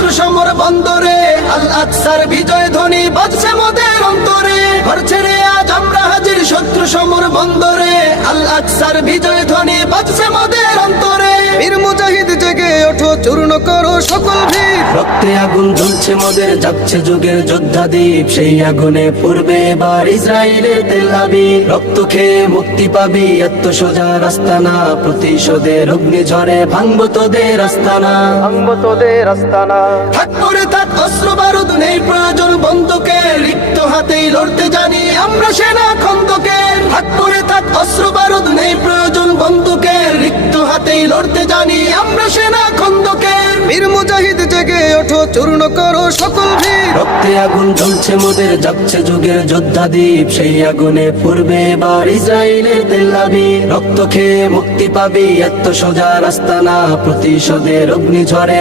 শত্রু সমর বন্দরে, আল আকসার বিজয় ধ্বনি বাজছে মোদের অন্তরে। ঘর ছেড়ে আজ আমরা হাজির শত্রু সমর বন্দরে, আল আকসার বিজয় ধ্বনি বাজছে মোদের অন্তরে। বীর মুজাহিদ জেগে ওঠো, চূর্ণ করো সকল ভিড়। রক্তে আগুন জ্বলছে মোদের, যাচ্ছে যুগের যোদ্ধা দ্বীপ। সেই আগুনে পূর্বে এবার ইসরায়েলের তেল আবিব। রক্ত খেয়ে মুক্তি পাবি, এত সোজা রাস্তা না। প্রতিশোধের অগ্নি ঝরে ভাঙবো তোদের আস্তানা, ভাঙবো তোদের আস্তানা। থাক পরে থাক অস্ত্র বারুদ, নেই প্রয়োজন বন্দুকের। রিক্ত হাতেই লড়তে জানি আমরা সেনা খন্দকের। থাক পরে থাক অস্ত্র বারুদ, নেই প্রয়োজন বন্দুকের। রিক্ত হাতেই লড়তে জানি আমরা সেনা খন্দকের। বীর মুজাহিদ জেগে ওঠো, চূর্ণ করো সকল ভিড়। রক্তে আগুন জ্বলছে মোদের, যাচ্ছে যুগের যোদ্ধা দ্বীপ। সেই আগুনে পূর্বে এবার ইসরায়েলের তেল আবিব। রক্ত খেয়ে মুক্তি পাবি, এত সোজা রাস্তা না। প্রতিশোধের অগ্নি ঝরে